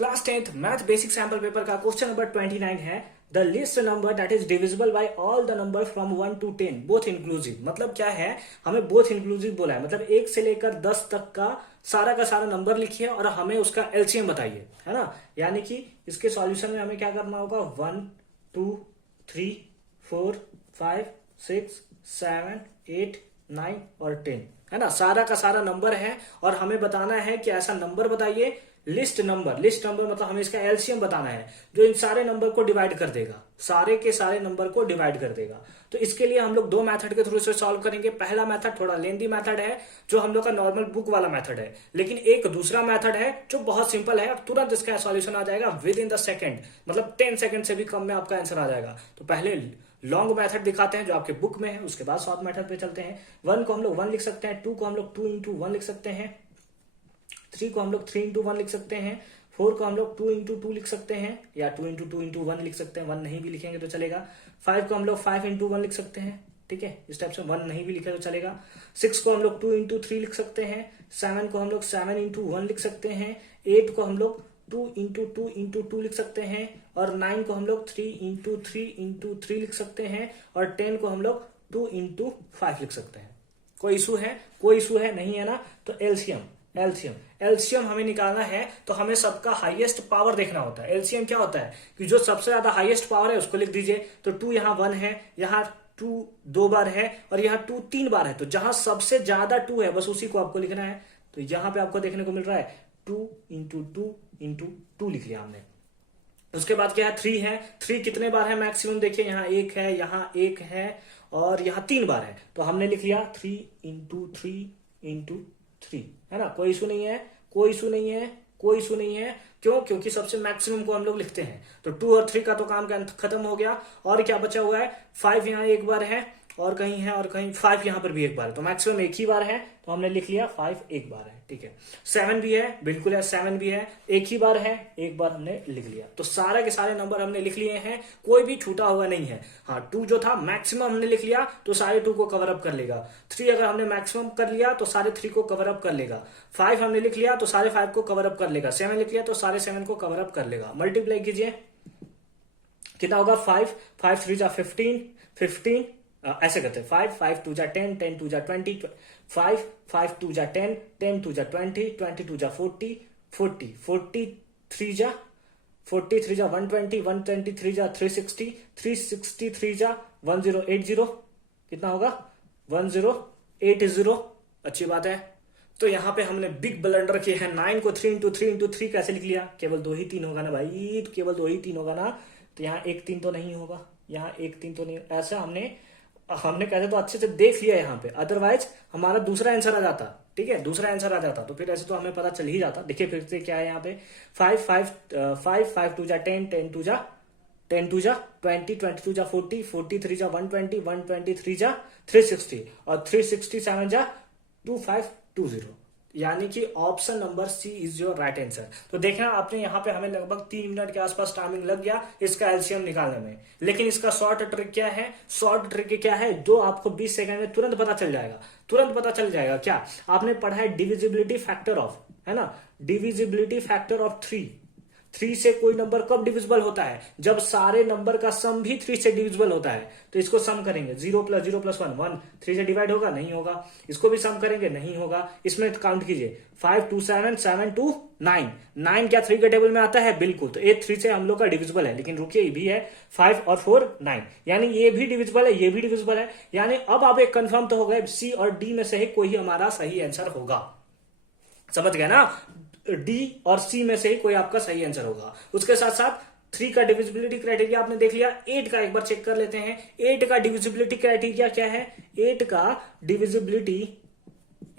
Class 10th math basic sample paper का question number 29 है the list number that is divisible by all the number from 1 to 10 both inclusive. मतलब क्या है, हमें both inclusive बोला है, मतलब 1 से लेकर 10 तक का सारा नंबर लिखिए और हमें उसका एलसीएम बताइए, है ना। यानी कि इसके सॉल्यूशन में हमें क्या करना होगा, 1 2 3 4 5 6 7 8 9 और 10, है ना। सारा का सारा नंबर है और हमें बताना है कि ऐसा नंबर बताइए, लिस्ट नंबर मतलब हमें इसका एलसीएम बताना है जो इन सारे नंबर को डिवाइड कर देगा, सारे के सारे नंबर को डिवाइड कर देगा। तो इसके लिए हम लोग दो मेथड के थ्रू से सॉल्व करेंगे। पहला मेथड थोड़ा लेंदी मेथड है जो हम लोग का नॉर्मल बुक वाला मेथड है, लेकिन एक दूसरा मेथड है जो बहुत सिंपल है और तुरंत इसका सॉल्यूशन आ जाएगा विद इन द सेकेंड, मतलब 10 सेकेंड से भी कम में आपका आंसर आ जाएगा। तो पहले लॉन्ग मेथड दिखाते हैं जो आपके बुक में है, उसके बाद शॉर्ट मेथड पे चलते हैं। 1 को हम लोग 1 लिख सकते हैं, 2 को हम लोग 2 into 1 लिख सकते हैं, 3 को हम लोग 3 into 1 लिख सकते हैं, 4 को हम लोग 2 into 2 लिख सकते हैं या 2 into 2 into 1 लिख सकते हैं, 1 नहीं भी लिखेंगे तो चलेगा। 5 को हम लोग 5 into 1 लिख सकते हैं, ठीक है, इस टाइप से 1 नहीं भी लिखे तो चलेगा। 6 को हम लोग 2 into 3 लिख सकते हैं, 7 को हम लोग 7 into 1 लिख सकते हैं, 8 को हम लोग 2 into 2 into 2 लिख सकते हैं और 9 को हम लोग 3 into 3 into 3 लिख सकते हैं और 10 को हम लोग 2 into 5 लिख सकते हैं। कोई इशू है? कोई इशू है नहीं, है ना। तो एलसीएम हमें निकालना है तो हमें सबका हाईएस्ट पावर देखना होता है। एलसीएम क्या होता है कि जो सबसे ज्यादा हाईएस्ट पावर है उसको लिख दीजिए। तो 2 यहाँ 1 है, यहाँ 2 2 बार है और यहाँ 2 3 बार है, तो जहां सबसे ज्यादा 2 है बस उसी को आपको लिखना है। तो यहां पे आपको देखने को मिल रहा है 2 into 2 into 2 लिख लिया हमने। उसके बाद क्या है, 3 है। 3 कितने बार है मैक्सिमम, देखिए यहाँ 1 है, यहाँ 1 है और यहाँ 3 बार है, तो हमने लिख लिया 3 into 3 into 3, है ना। कोई इशू नहीं है, कोई इशू नहीं है, कोई इशू नहीं है। क्यों? क्योंकि सबसे मैक्सिमम को हम लोग लिखते हैं। तो 2 और 3 का तो काम खत्म हो गया और क्या बचा हुआ है, 5 यहाँ एक बार है और कहीं है और कहीं 5 यहाँ पर भी एक बार है, तो मैक्सिमम एक ही बार है, तो हमने लिख लिया 5 एक बार है, ठीक है। 7 भी है, बिल्कुल है, 7 भी है, एक ही बार है, एक बार हमने लिख लिया। तो सारे के सारे नंबर हमने लिख लिए हैं, कोई भी छूटा हुआ नहीं है। हाँ, 2 जो था मैक्सिमम हमने लिख लिया तो सारे 2 को कवर अप कर लेगा। 3 अगर हमने मैक्सिमम कर लिया तो सारे 3 को कवर अप कर लेगा। 5 हमने लिख लिया तो सारे 5 को कवर अप कर लेगा। 7 लिख लिया तो सारे 7 को कवर अप कर लेगा। मल्टीप्लाई कीजिए, कितना होगा, 5 5 3 जा 15 15, ऐसे करते हैं 5 5 2 जा 10 10 2 जा 20 5 5 2 जा 10 10 2 जा 20 22 जा 40 40 43 जा 43 जा 120 123 जा 360 363 जा 1080, कितना होगा 1080। अच्छी बात है। तो यहाँ पे हमने बिग ब्लंडर किया है। 9 को 3 into 3 into 3 कैसे लिख लिया, केवल 2 ही 3 होगा ना भाई, तो केवल 2 ही 3 होगा ना, तो यहाँ 1 3 तो नहीं होगा, यहाँ 1 3 तो नहीं। ऐसा हमने कहते तो अच्छे से देख लिया यहाँ पे, अदरवाइज हमारा दूसरा आंसर आ जाता, ठीक है, दूसरा आंसर आ जाता, तो फिर ऐसे तो हमें पता चल ही जाता। देखिए फिर से क्या है यहाँ पे, 5 5 5 5 2 जा 10 10 2 जा 10 2 जा 20 22 जा 40 43 जा 120 123 जा 360 और 367 जा 2520, यानी कि option number C is your right answer. तो देखना आपने यहाँ पे हमें लगभग 3 मिनट के आसपास टाइमिंग लग गया इसका एलसीएम निकालने में, लेकिन इसका शॉर्ट ट्रिक क्या है, शॉर्ट ट्रिक क्या है जो आपको 20 सेकंड में तुरंत पता चल जाएगा, तुरंत पता चल जाएगा। क्या आपने पढ़ा है, डिविजिबिलिटी फैक्टर ऑफ, है ना, डिविजिबिलिटी फैक्टर ऑफ 3 से कोई नंबर कब डिविजिबल होता है, जब सारे नंबर का सम भी 3 से डिविजिबल होता है। तो इसको सम करेंगे, 0 + 0 + 1 1, 3 से डिवाइड होगा, नहीं होगा। इसको भी सम करेंगे, नहीं होगा। इसमें काउंट कीजिए, 5 2 7 7 2 9 9 क्या 3 के टेबल में आता है, बिल्कुल। तो ये 3 से हम लोग का डिविजिबल है, लेकिन रुकिए ये भी है 5 और 4 9, यानी ये भी डिविजिबल है, ये भी डिविजिबल है। यानी अब आप एक कंफर्म तो हो गए, सी और डी में से ही कोई हमारा सही आंसर होगा। समझ गए ना, डी और सी में से ही कोई आपका सही आंसर होगा। उसके साथ साथ 3 का डिविजिबिलिटी क्राइटेरिया आपने देख लिया। 8 का एक बार चेक कर लेते हैं। 8 का डिविजिबिलिटी क्राइटेरिया क्या है, 8 का डिविजिबिलिटी,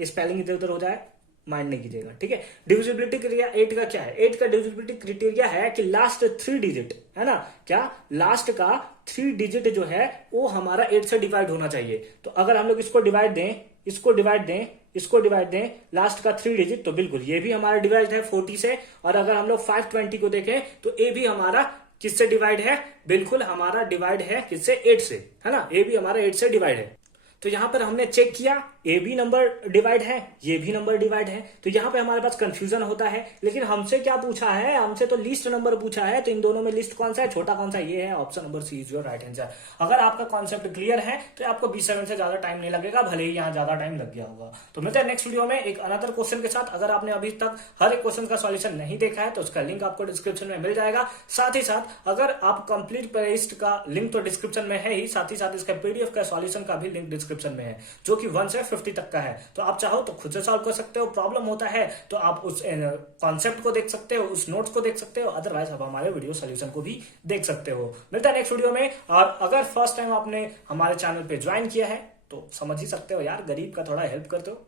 स्पेलिंग इधर उधर हो जाए माइंड नहीं कीजिएगा, ठीक है। डिविजिबिलिटी क्राइटेरिया 8 का क्या है, 8 का डिविजिबिलिटी क्राइटेरिया है कि लास्ट 3 डिजिट, है ना, क्या लास्ट का 3 डिजिट जो है वो हमारा 8 से डिवाइड होना चाहिए। तो अगर हम लोग इसको डिवाइड दें, इसको डिवाइड दें, इसको डिवाइड दें, लास्ट का 3 डिजिट, तो बिल्कुल ये भी हमारा डिवाइड है 40 से। और अगर हम लोग 520 को देखें तो ये भी हमारा किससे डिवाइड है, बिल्कुल हमारा डिवाइड है किससे, 8 से, है ना, ये भी हमारा 8 से डिवाइड है। तो यहां पर हमने चेक किया ए बी नंबर डिवाइड है, ये भी नंबर डिवाइड है, तो यहाँ पे हमारे पास कंफ्यूजन होता है। लेकिन हमसे क्या पूछा है, हमसे तो लिस्ट नंबर पूछा है, तो इन दोनों में लिस्ट कौन सा है, छोटा कौन सा, ये है। Option number C is your right answer. अगर आपका कॉन्सेप्ट क्लियर है तो आपको 20 सेकंड से ज्यादा टाइम नहीं लगेगा, भले ही यहाँ ज्यादा टाइम लग गया होगा। तो मिलते हैं नेक्स्ट वीडियो में एक अनदर क्वेश्चन के साथ। अगर आपने अभी तक हर एक क्वेश्चन का सॉल्यूशन नहीं देखा है तो उसका लिंक आपको डिस्क्रिप्शन में मिल जाएगा। साथ ही साथ अगर आप कंप्लीट प्लेलिस्ट का लिंक तो डिस्क्रिप्शन में है ही, साथ ही साथ इसका पीडीएफ का सॉल्यूशन का भी लिंक डिस्क्रिप्शन में है, जो कि 1 से 50 तक का है। तो आप चाहो तो खुद से सॉल्व कर सकते हो। प्रॉब्लम होता है तो आप उस कॉन्सेप्ट को देख सकते हो, उस नोट्स को देख सकते हो, अदरवाइज आप हमारे वीडियो सॉल्यूशन को भी देख सकते हो। मिलता है नेक्स्ट वीडियो में। और अगर फर्स्ट टाइम आपने हमारे चैनल पे ज्वाइन किया है तो समझ ही सकते हो यार, गरीब का थोड़ा हेल्प करते हो।